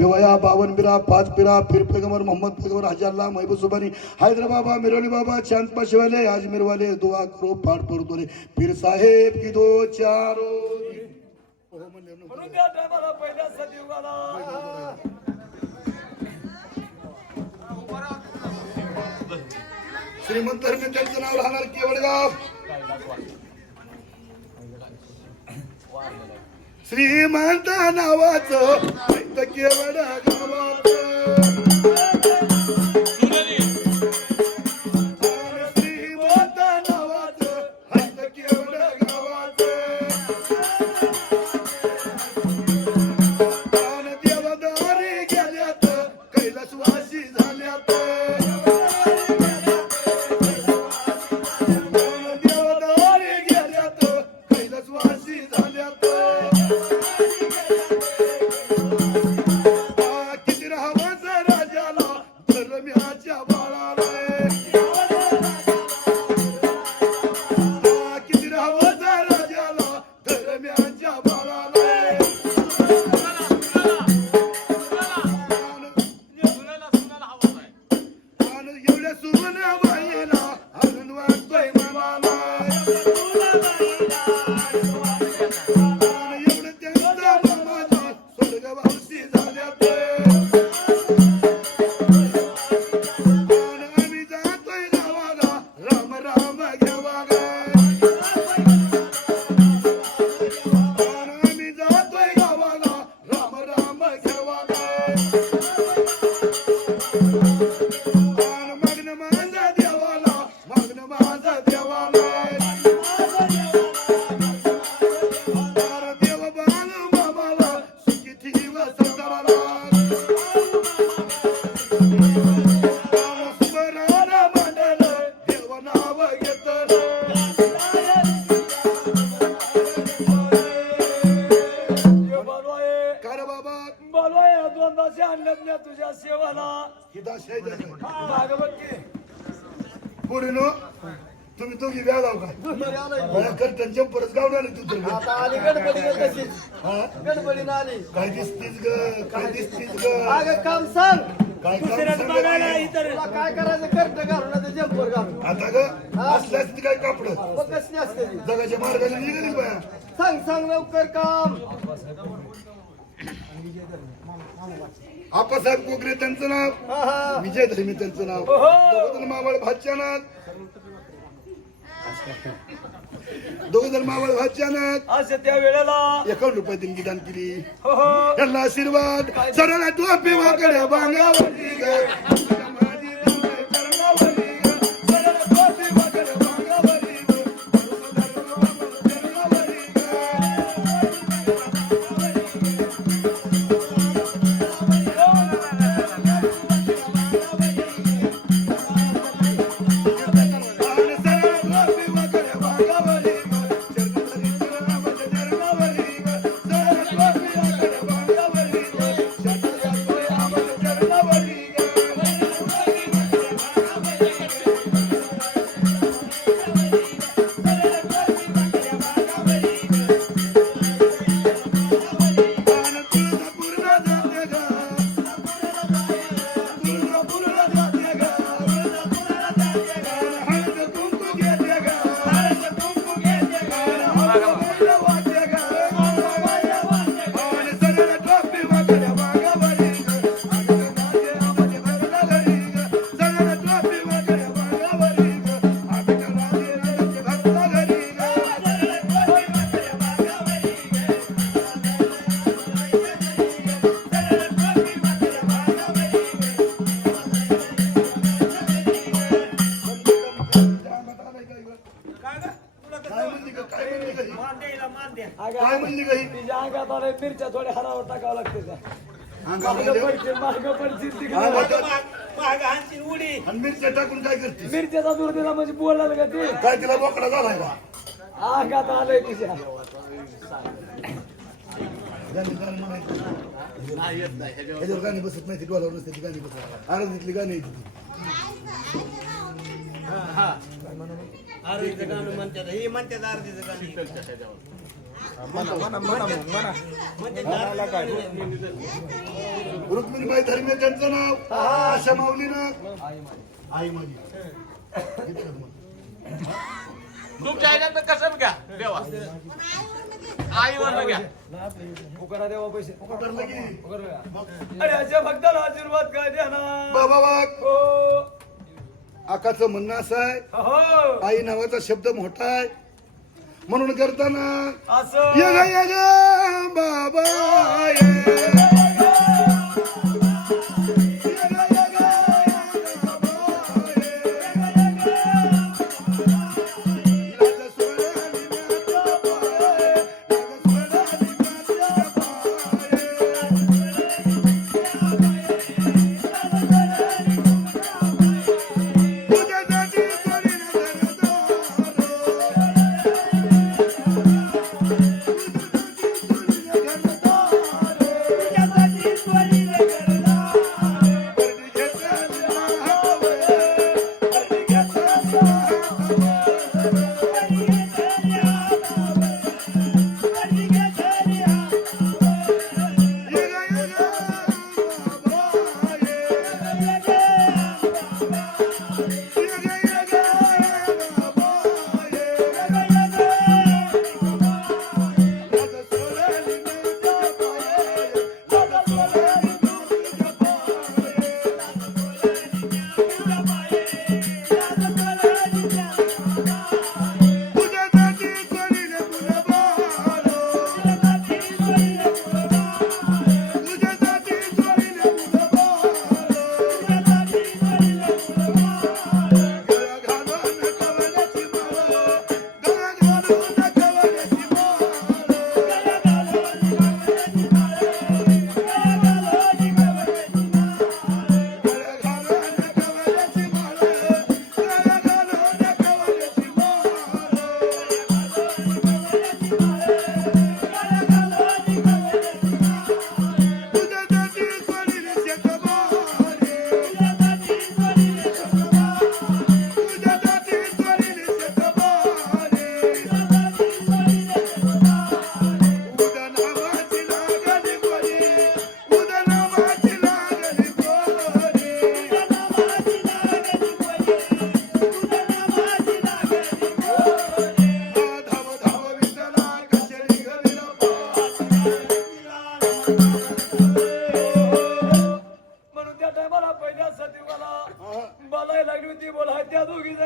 पिवया 52 पिरा 5 पिरा फिर पैगंबर मोहम्मद पैगंबर हाजी अल्लाह महबूब सुबानी हैदराबाद बाबा मिरोली बाबा चांद पाशे वाले अजमेर वाले दुआ करो पाठ पढ़ो तोले पीर साहेब की दो चारो श्रीमंत त्यांचं नाव राहणार केवळगाव श्रीमंत नावाचं केवळ गावात श्रीमंत नावाचं केवळ गावात देवदारी गेल्यात कैलासवासी झाल्यात देवदारी गेल्यात कैलासवासी झाल्यात तुझ्या सेवाला तुम्ही तो की व्यागाव का त्यांच्या परत गावून आले तू तर काय दिसतीस ग काय दिसतीस ग काम सांग काय काय करायचं करत घालून जंपर घालून आता ग असल्यास काय कापड कसली असते जगाच्या मार्गाने निघाली बाया सांग लवकर काम आपासाहेब कोकरे त्यांचं नाव विजय धर्मी त्यांचं नाव मावळ भाच्यानाथ दोघं मावळ भाच्यानाथ असे त्या वेळेला 51 रुपये देणगी दान केली त्यांना आशीर्वाद सरळ टोपी वाकडे बांगावली काय म्हणली काही तिच्या अंगात आले मिरच्या थोड्या हरावर टाकावं लागते त्या मिरच्या टाकून काय करते मिरच्याचा दूर दिला म्हणजे बोलायला का ते काय तिला बोकडा झालाय का अंगात आलंय तिच्या गाणी बसत नाही डोलावर नसते ती गाणी बसत आरतीतली गाणी आरतीचं गाणं म्हणतात हे म्हणतात आरतीचं गाणं म्हणा रुक्मिणीबाई धर्मे त्यांचं नाव आशा माऊलीनं आई माझी तुमच्या आईला तर कसं घ्या देवा आईवर घ्या उकारा देवा पैसे उतरलं की अरे अशा भक्ताला आशीर्वाद काय द्या ना बाबा वाघ हो आकाचं म्हणणं असं आहे हो आई नावाचा शब्द मोठा आहे म्हणून करताना असं ये ग बाबा ये.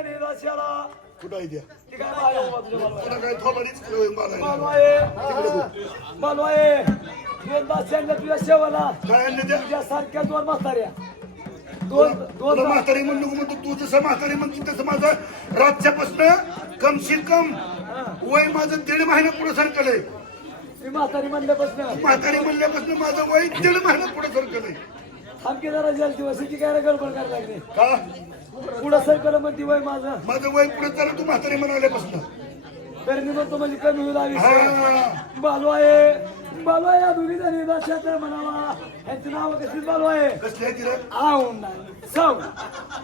कुठं आहे त्या तुला काय थोबाडीच तुझ्या शेवाला काय आणलं त्या तुझ्यासारख्या दोन म्हाताऱ्या तुला म्हातारी म्हणू नको म्हणतो तू जसं म्हातारी म्हणतो तसं माझं रातच्यापासून कम से कम वय माझं 1.5 महिना पुढे सरकलंय. मी म्हातारी म्हणल्यापासून म्हातारी म्हणल्यापासून माझं वय 1.5 महिना पुढे सरकलंय. आमची जरा जलती वसीची काय गडबड करायला लागली का पुढं सरकलं म्हणती वय माझं वय पुढे चाललं तू म्हातारी म्हणाल्यापासून तर मी म्हणतो म्हणजे कमी होईल आयुष्य हा. बालू आहे या दोघी जणी लक्षात म्हणावा यांचं नाव कशी बालू आहे कसली आहे ती रे? आऊन सौ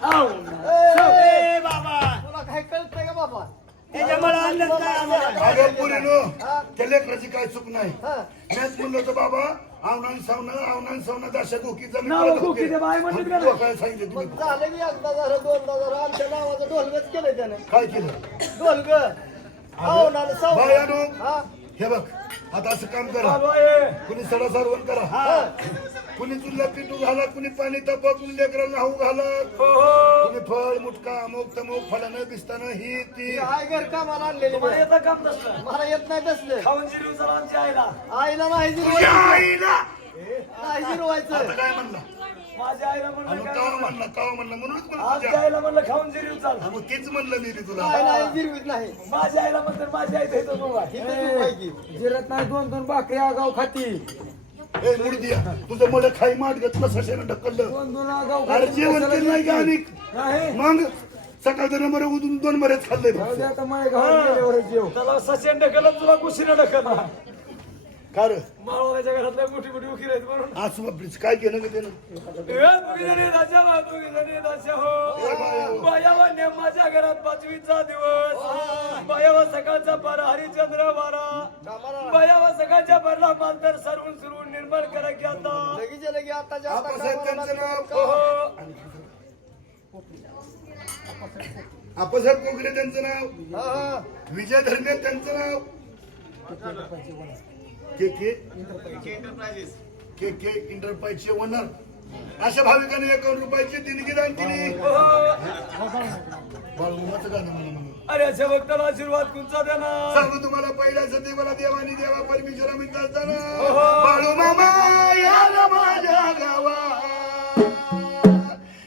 आऊन तुला काय कळत नाही का बाबा त्याच्यामुळे आणलं काय आम्हाला अगं पोरीनो त्या लेकराची काय चूक नाही मॅच म्हणलं होतं बाबा आवनान सावना दाशा गोकी नाव गोकी ते बाई म्हणतात का नाही? काय सांगितलं तुम्ही मग झालं की एकदा झालं दोनदा झालं आमच्या नावाचं ढोलगच केलंय त्याने काय केलं ढोलग आवनानं सावनानं. बायानो हा हे बघ आता असं काम करा बालू आहे कुणी सडा सारवण करा कुणी चुल्ला पिटू घाला कुणी पाणी तापा कुणी लेकरांना हाऊ घाला हो हो कुणी फळ मुटका अमुक तमुक फळानं बिस्तानं ही ती हाय घर कामाला आणलेली तुम्हाला बाई. येतं काम तसलं मला येत नाही तसलं खाऊन जिरीव चला आमच्या आईला आईला नाही तुझ्या जिरवायचं आईला नाही जिरवायचं आता काय म्हणला माझ्या आईला म्हणलं आणि काय काव म्हणलं? म्हणला काव म्हणला म्हणूनच म्हणलं आमच्या तुझ्या आईला म्हणलं खाऊन जिरीव चाल हा, मग तेच म्हणलं मी रे तुला नाही नाही जिरवीत नाही माझ्या आईला म्हणतात माझी आई देतो बाबा इथं जिरवायची. जिरत नाही 2-2 भाकऱ्या गाव खाती ए मुर्दिया तुझं मला खाई माट घेतलं सशानं ढकललं 2-2 गाव अरे जेवण केलं नाही का आणि नाही मग सकाळचं नंबर उदून 2 बरेच खाल्ले जाऊ दे आता माझ्या गावात गेल्यावर जेव त्याला सचिन ढकलत तुला कुशीनं ढकलला का रे माळवाच्या घरातल्या मोठी मोठी उखीर आहेत म्हणून असं बापरीच काय केलं का त्यानं बायावा नेमाच्या घरात 5वीचा दिवस बायावा सकाळचा पारा हरिचंद्र वारा बायावा सकाळच्या पारला माल तर सरवून सुरवून निर्माण करा की आता लगेच लगे आता आप्पासाहेब त्यांचं नाव हो. आप्पासाहेब कोकरे त्यांचं नाव विजय धर्मे त्यांचं नाव के इंटरप्राइजचे ओनर अशा भाविकांनी 51 रुपयाची देणगी दान केली बाळूमामाचं गाणं म्हणा म्हणून अरे अशा भक्ताला आशीर्वाद तुमचा द्या ना सांगू तुम्हाला पहिल्या सती मला देवानी देवा परमेश्वरा म्हणतात बाळूमामा याला माझ्या गावा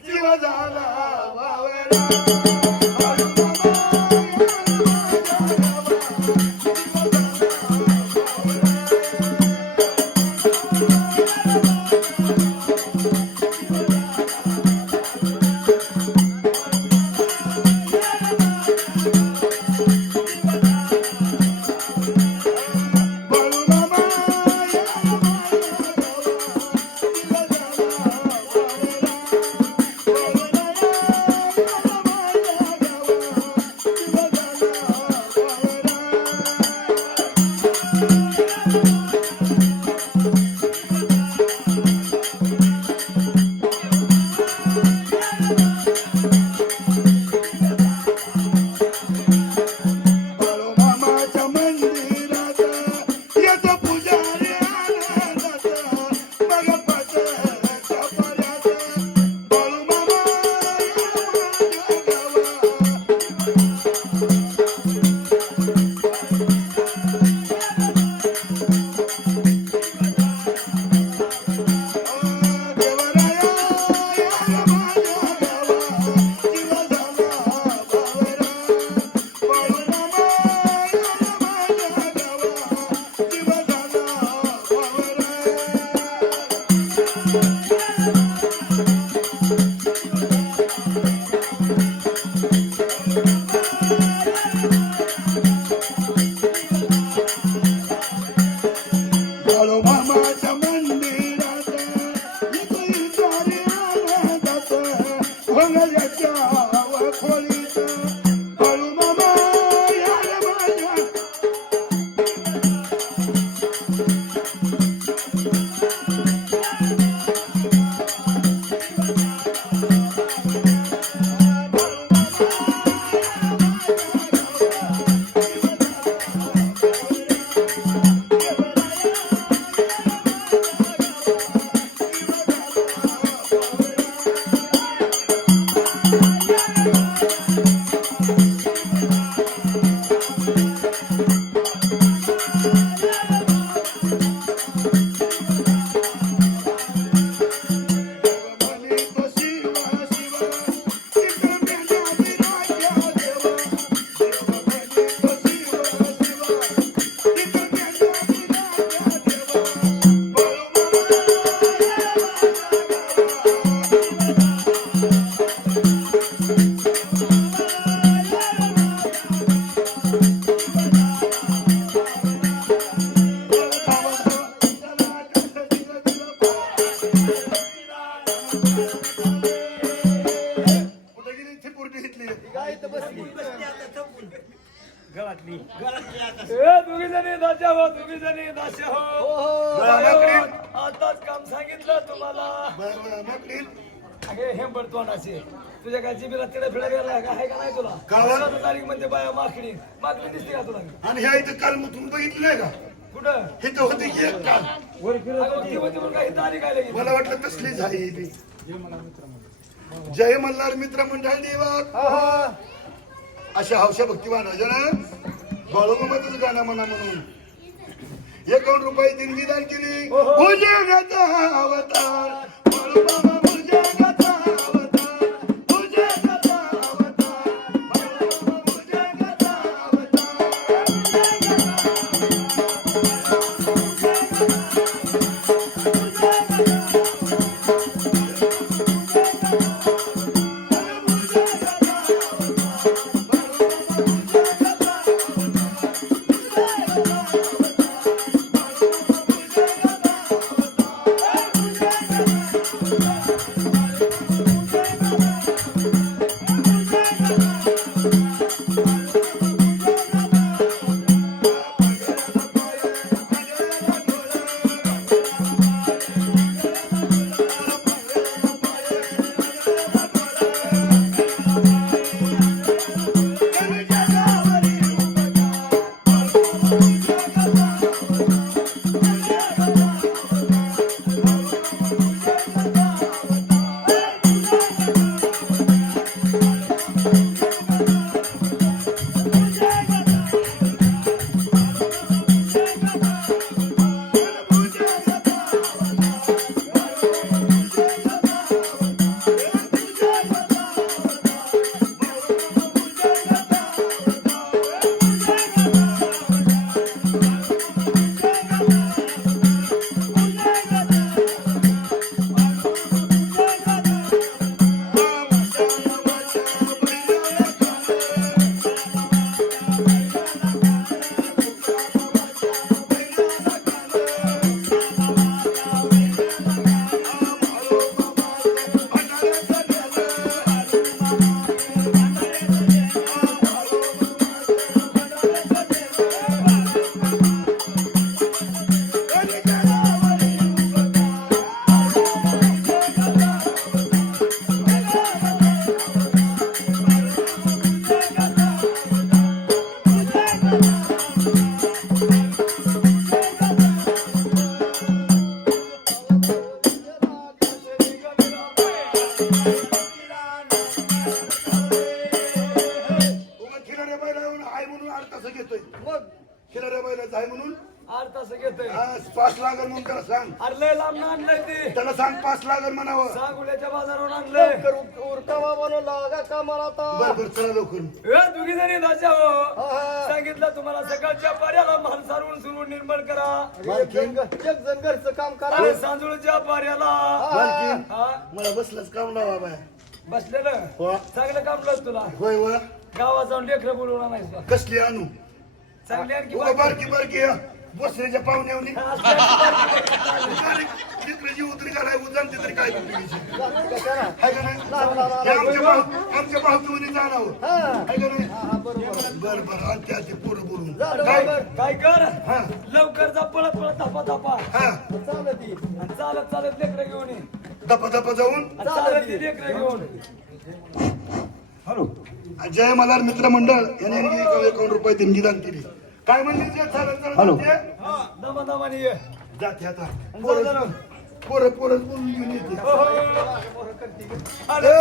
जीव झाला वावरा गळातली दोघी जणी दाच्या हो दोघी जणी दाच्या हो आताच काम सांगितलं तुम्हाला हे बडतोंडाचे तुझ्या काय जिबीला तिडा फिडा गेला आहे का नाही तुला गावात तारीख मध्ये बाया माकडी माकडी दिसते का तुला आणि ह्या इथं काल मग तुम्ही बघितलं नाही का कुठं इथं होती की एक काल वर फिरत काही तारीख आली मला वाटलं तसली झाली ती जय मल्हार मित्र मंडळ देवा अशा हौशा भक्तिवान जन बाळूमामाचंच गाणं म्हणा म्हणून 51 रुपये देणगी दान केली भुजगाचा अवतार बाळूमामा भुजगाचा अवतार भुजगाचा अवतार बाळूमामा भुजगाचा अवतार त्याला सांग अरे लय लांब आणलंय ते त्याला सांग 5 लागल म्हणावं सांगुल्याच्या बाजारावर आणलंय लवकर उरकावा म्हणून लागा कामाला आता बरोबर चला लवकर दोघी जणी दाजा हो हा. सांगितलं तुम्हाला सकाळच्या पाऱ्याला माल सारवून सुरवून निर्माण करा एक जण घरचं काम करा अरे सांजुळच्या पाऱ्याला मालकीन हा मला बसलंच काम लावा बाय बसलेलं हो चांगलं काम लावत तुला होय वा गावात जाऊन लेकरं बोलवून आणायचं कसली आणू चांगली आणखी उगा बारकी बारकी बसण्याच्या पाहुण्यावनी लेकराची उतरी घालाय उजानते तरी काय उपयोगीची कशाला हाय का नाही हे आमच्या भावकीवनी जाणावं हाय का नाही बरं बरं आणि त्या पोरं बोलून काय काय कर हा लवकर जा पळत पळत धापा धापा हा चालत ती. आणि चालत चालत लेकरं घेऊन ये दपा दपा जाऊन आणि चालत ती लेकरं घेऊन हॅलो जय मल्हार मित्र मंडळ यांनी 51 रुपये देणगी दान केली काय म्हणले जे चालत हॅलो. चालत दमा दमाने ये जाते आता जरा जरा. पोरं पोरं बोलून घेऊन येते हो, हो. अरे,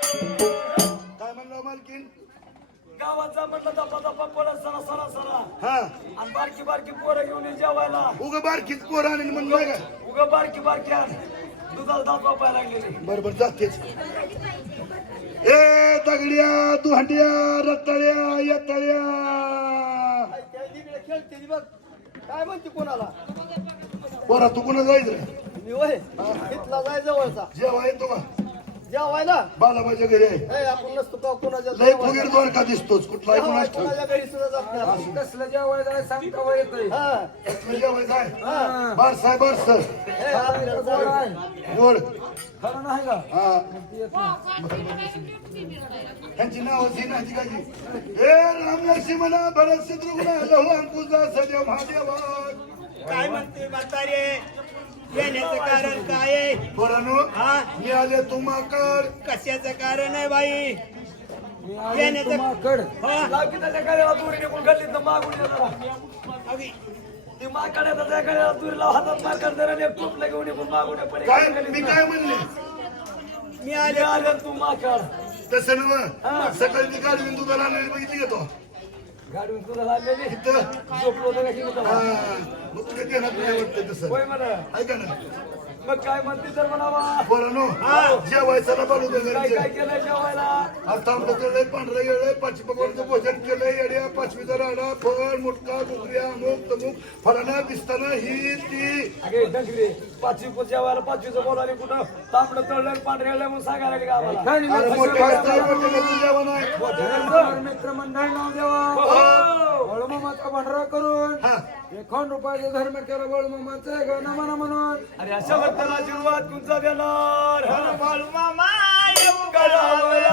काय म्हणलं मालकीन गावात जा म्हटलं दपा दपा पळत सरा सरा सरा हा आणि बारकी बारकी पोरं घेऊन ये जेवायला उगा बारकीच पोरं आणि म्हणलं का उगा बारकी बारकी आण दुधाला दात वापायला लागलेली बरोबर जातेच ए दगड्या तू हंड्या रताळ्या येताळ्या त्या तिकडे खेळते ती बघ काय म्हणते कोणाला पोरा तू कुणा जायचं मी होय इथला जाय जवळचा जेव्हा येतो का जेवायला बालाबाच्या घरी आहे ए, आपण नसतो का कोणाच्या लय फुगीर दोन का दिसतोच कुठलाही जेवाय कुणाच कोणाच्या घरी सुद्धा जात नाही आपण. कसलं जेवायला सांगता वय येतोय हा. जेवायचं आहे बारस आहे बारस ए, आपल्याला जाय. गोड खरं नाही का हा त्यांची नाव अशी नाही काय हे राम लक्ष्मणा भरत शत्रुघ्न लहू अंकुशा सदैव महादेवा काय म्हणते म्हातारे येण्याचं कारण काय आहे पोरांनो हा मी आले तुम्हाकड कशाचं कारण आहे बाई येण्याचं हा लावकी त्याच्या गळ्याला तुरी निघून घातली तर मागून ये जरा अगदी ती माकडे त्याच्या गळ्याला तुरी लाव हातात माकड जरा एक टोपलं घेऊन निघून मागून ये पडे काय मी काय म्हणले मी आले आले आले तू माकड तसं नव सकाळी ती गाडी बिंदू त्याला आणलेली बघितली घेतो गाडीवर तुला लागलेली इथं झोपलो होतं का शिकत हा मग तुला देणार नाही वाटतं तसं होय म्हणा ऐका ना मग काय म्हणते तर म्हणावा पोरांनो जेवायचं बोलू दे काय घरचे काय केलं जेवायला आज थांबलं केलंय पांढरं येळय पाचवी पकवानचं भोजन केलंय येड्या पाचवीचा राडा फळ मुटका बुकऱ्या अमुक तमुक फळानं दिसताना ही ती अगे डंगरे पाचवी जेवायला पाचवीचं बोलाले कुठं तांबडं तळलं पांढरे म्हणून सांगायला लागले आम्हाला अरे मोठे असताना मोठे जेवण आहे मित्रमंडळ नाव देवा बळमामाचा भंडारा करून हा 1 रुपयाचा धर्म केला बळमामाचं गाणं म्हणा म्हणून अरे अशा बद्दल आशीर्वाद तुमचा देणार बाळू मामा येऊ करावया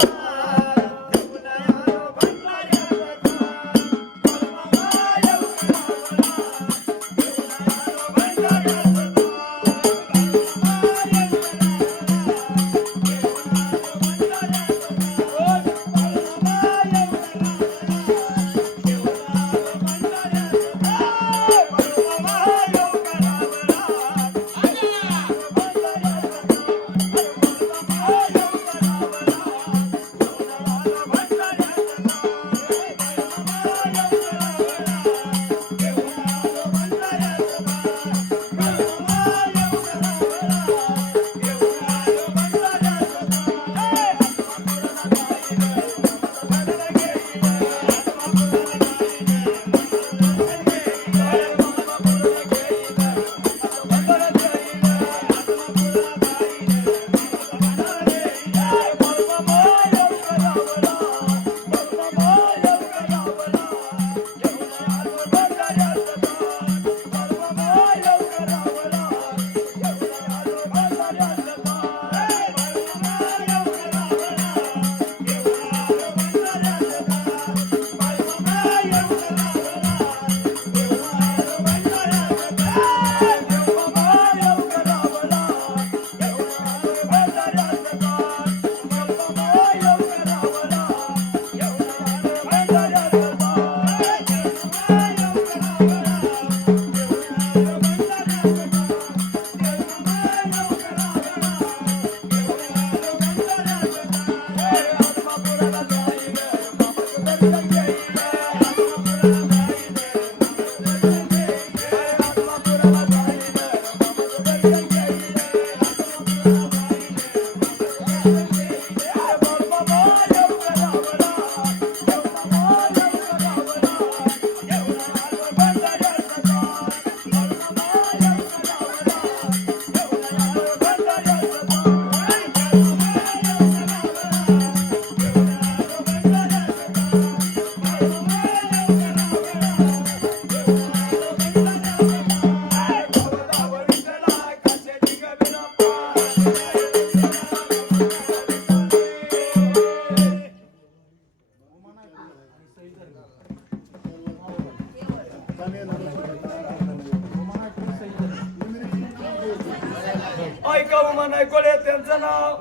ऐका उमा कोळे त्यांचं नाव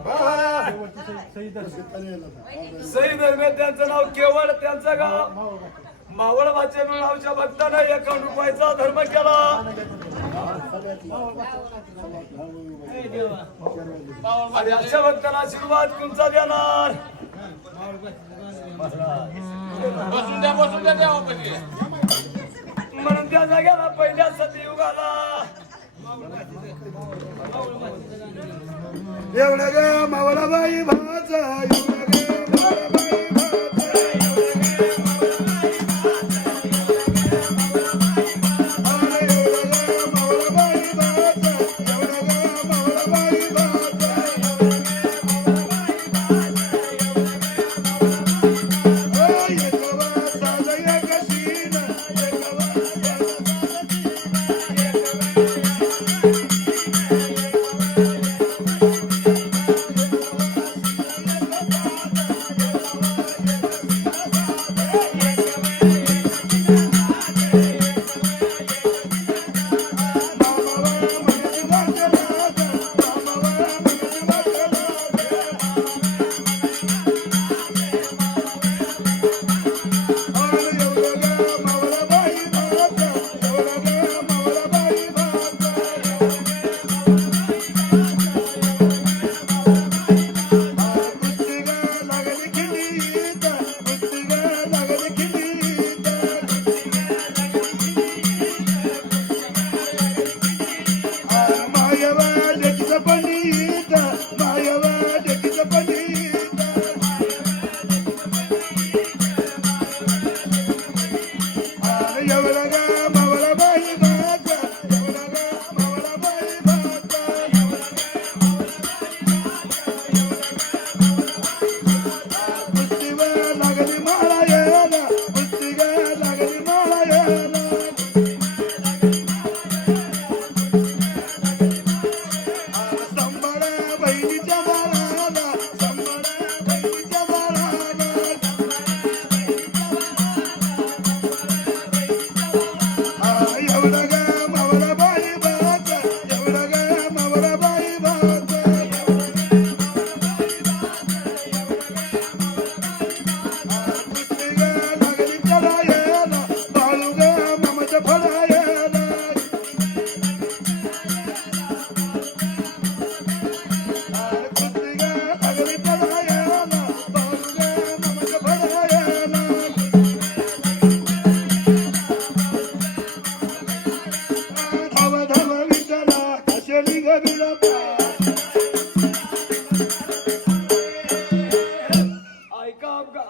सईद अहमेद त्यांचं नाव केवळ त्यांचं गाव मावळ वाचे नावच्या भक्तानं 51 रुपयाचा धर्म केला आणि अशा भक्तांना आशीर्वाद तुमचा देणार बसून द्या देवा पहिले. म्हणून त्या जाग्याला पहिल्या सतयुगाला एवढं ग मावळाबाई भाचा एवढं ग मावळाबाई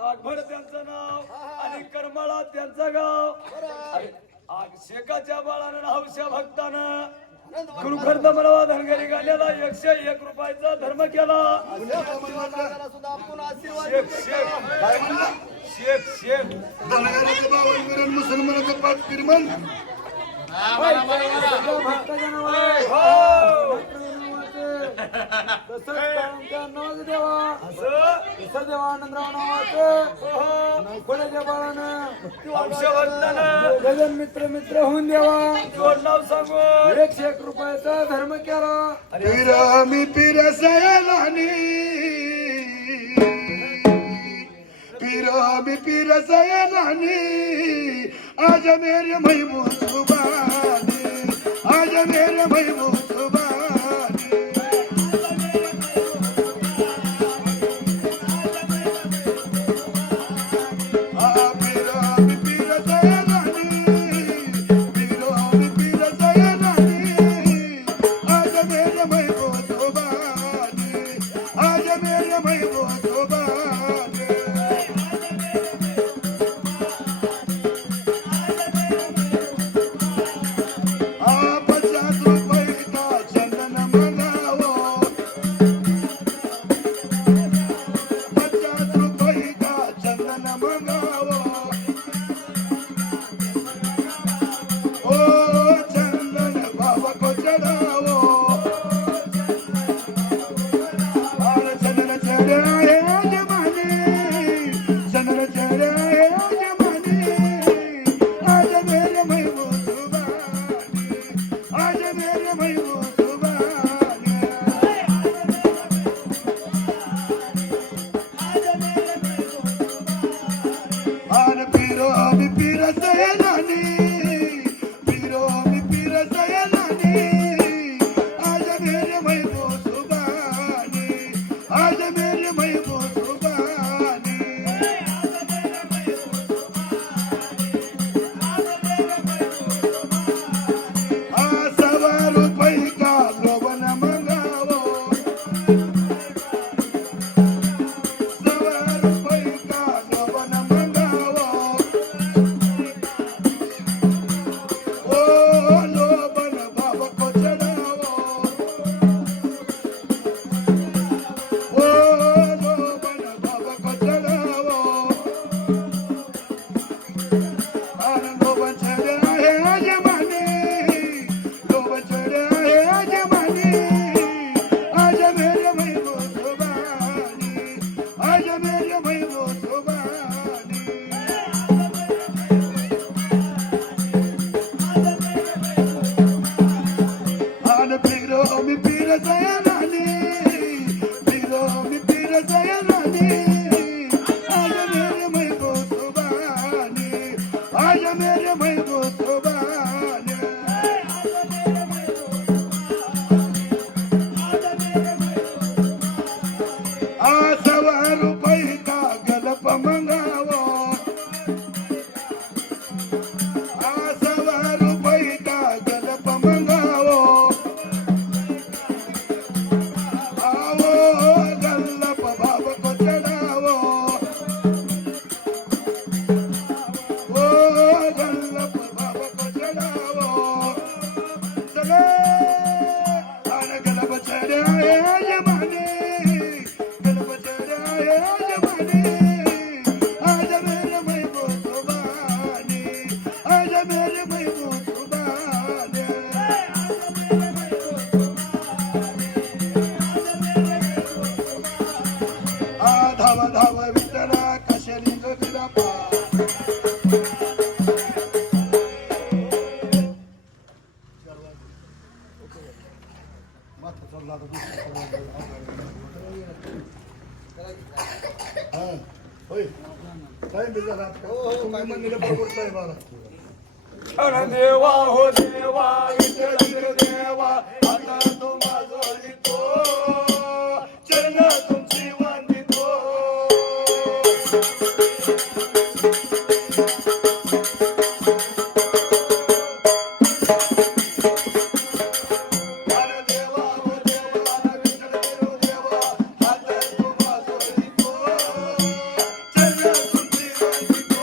आगभर त्यांचं नाव आणि करमाळा त्यांचं गाव शेकाच्या बाळानं हौशा भक्तानं गुरुखर्द मनवा धनगरी गाण्याला 101 रुपयाचा धर्म केला शेख शेख धनगराचं 52 मिरण मुसलमानाचं 5 फिरमन गगन मित्र मित्र होऊन देवा जोड नाव सांगू 101 रुपयाचा धर्म केला पीरा मी पीर सयालानी पीरा मी पीर सयालानी आज मेरे महबूब सुबानी आज मेरे महबूब सुबानी पुढचा आहे बारा. क्षण देवा हो देवा विठ्ठल देवा आता तुम्हा जोडितो चरण तुमची वंदितो अरे देवा हो देवा विठ्ठल देवा आता तुम्हा जोडितो चरण तुमची वंदितो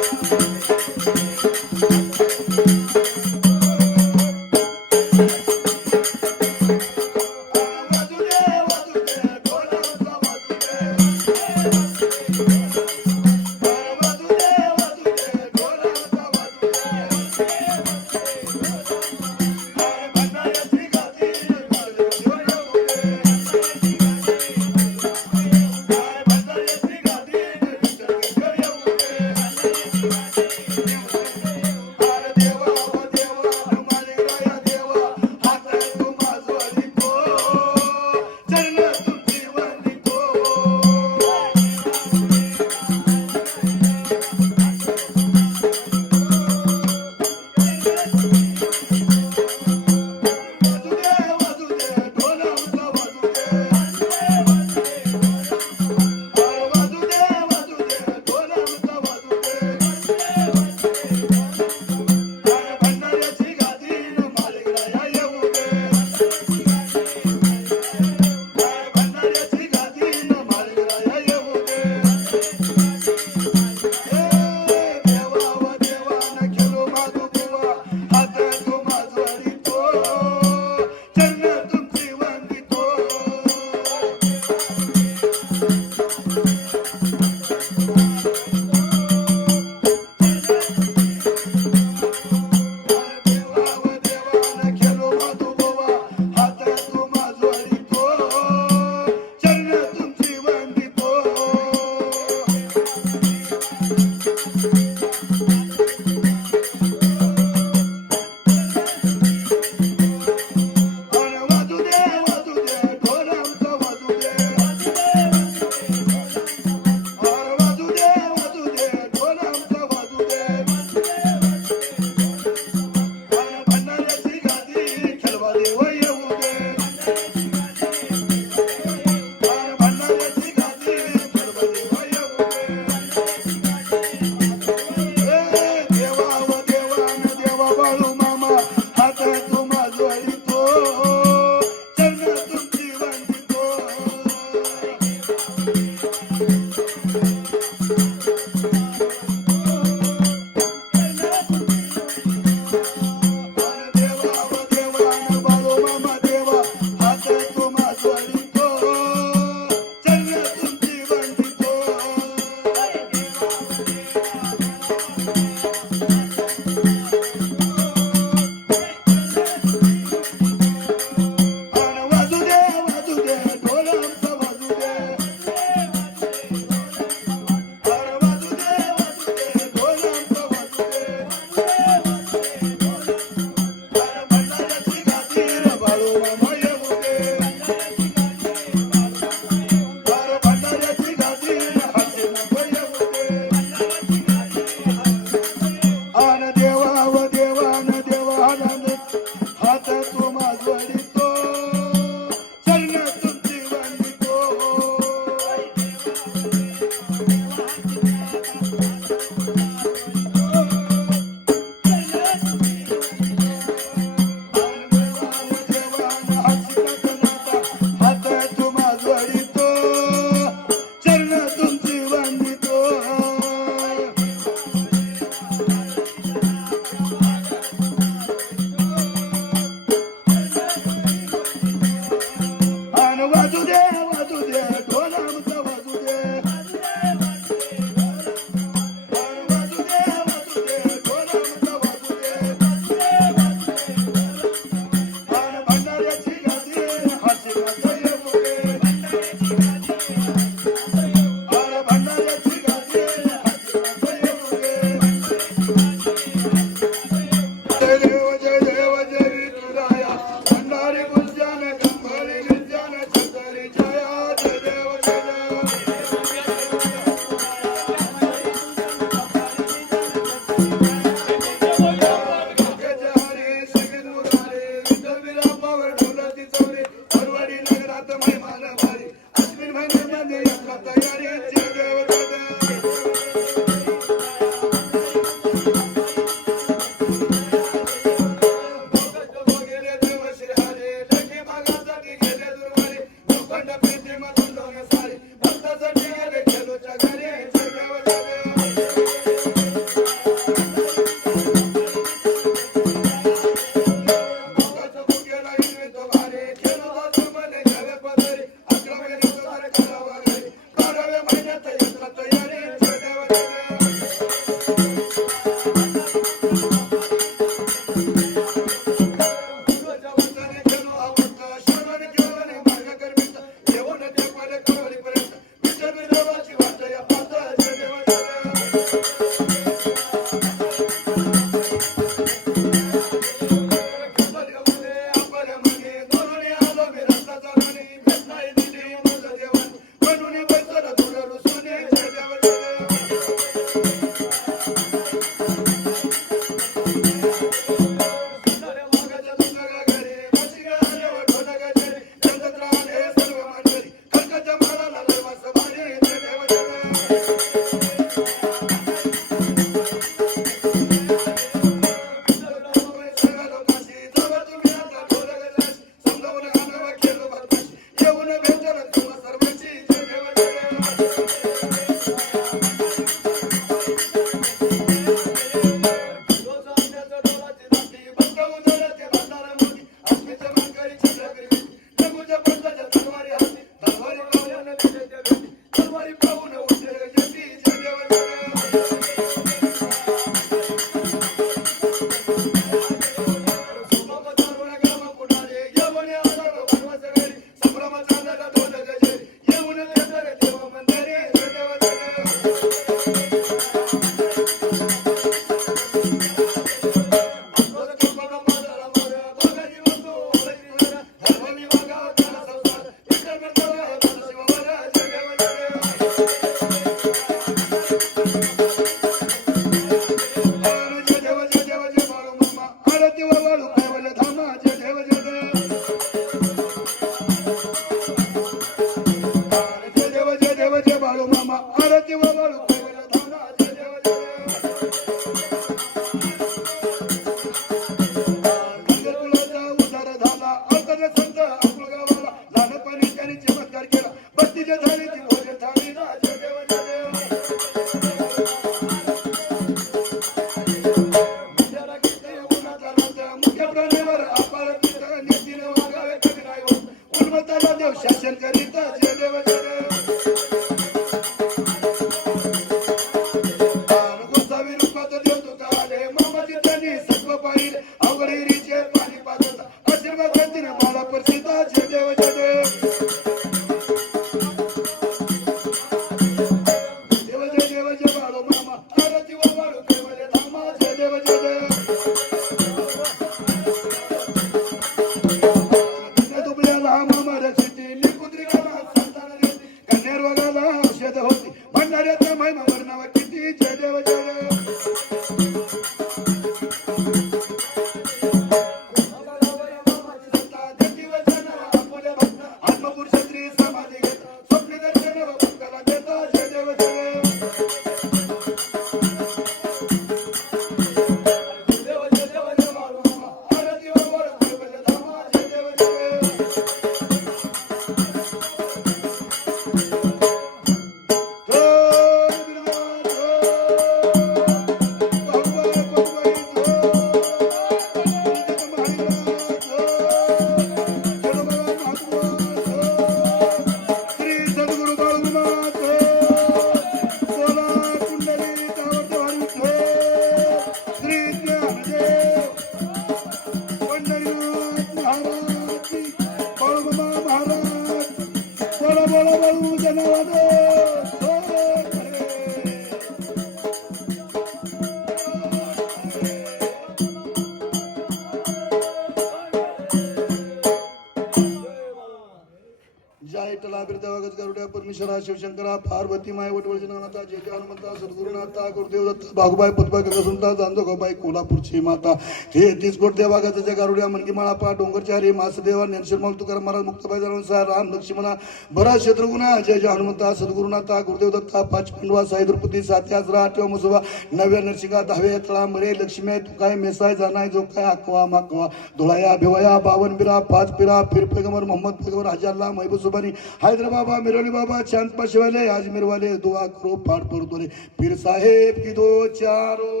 परमेश्वरा शिवशंकरा पार्वती माय वटवळजनाथा जय जय हनुमंता सद्गुरुनाथा गुरुदेव दत्त भागुबाई पुतबा गगसुंता जानजोगाबाई कोल्हापूरची माता हे 30 कोट देवागाचा जय गारुड्या मनकीमाळा पा डोंगरचारी मासदेवा ज्ञानेश्वर तुकाराम महाराज मुक्ताबाई जानुसार राम लक्ष्मणा भरत शत्रुघ्ना जय जय हनुमंता सद्गुरुनाथा गुरुदेव दत्ता 5 पांडवा 6 द्रौपदी 7 आजरा 8 मुसवा 9 नरसिंगा 10 तळा मरे लक्ष्मी तुकाय मेसाय जानाय जो काय अकवा माकवा धुळाया भिवया 52 बिरा 5 पिरा फिर पैगंबर मोहम्मद पैगंबर हाजी अल्लाह महबूब सुबानी हैदराबाद बाबा मिरोली बाबा चांद पाशे वाले अजमेर वाले दुआ करो फाड़ पर तोले पीर साहेब की दो चारों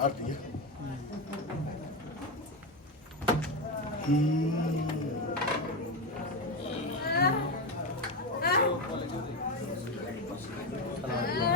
आरती है।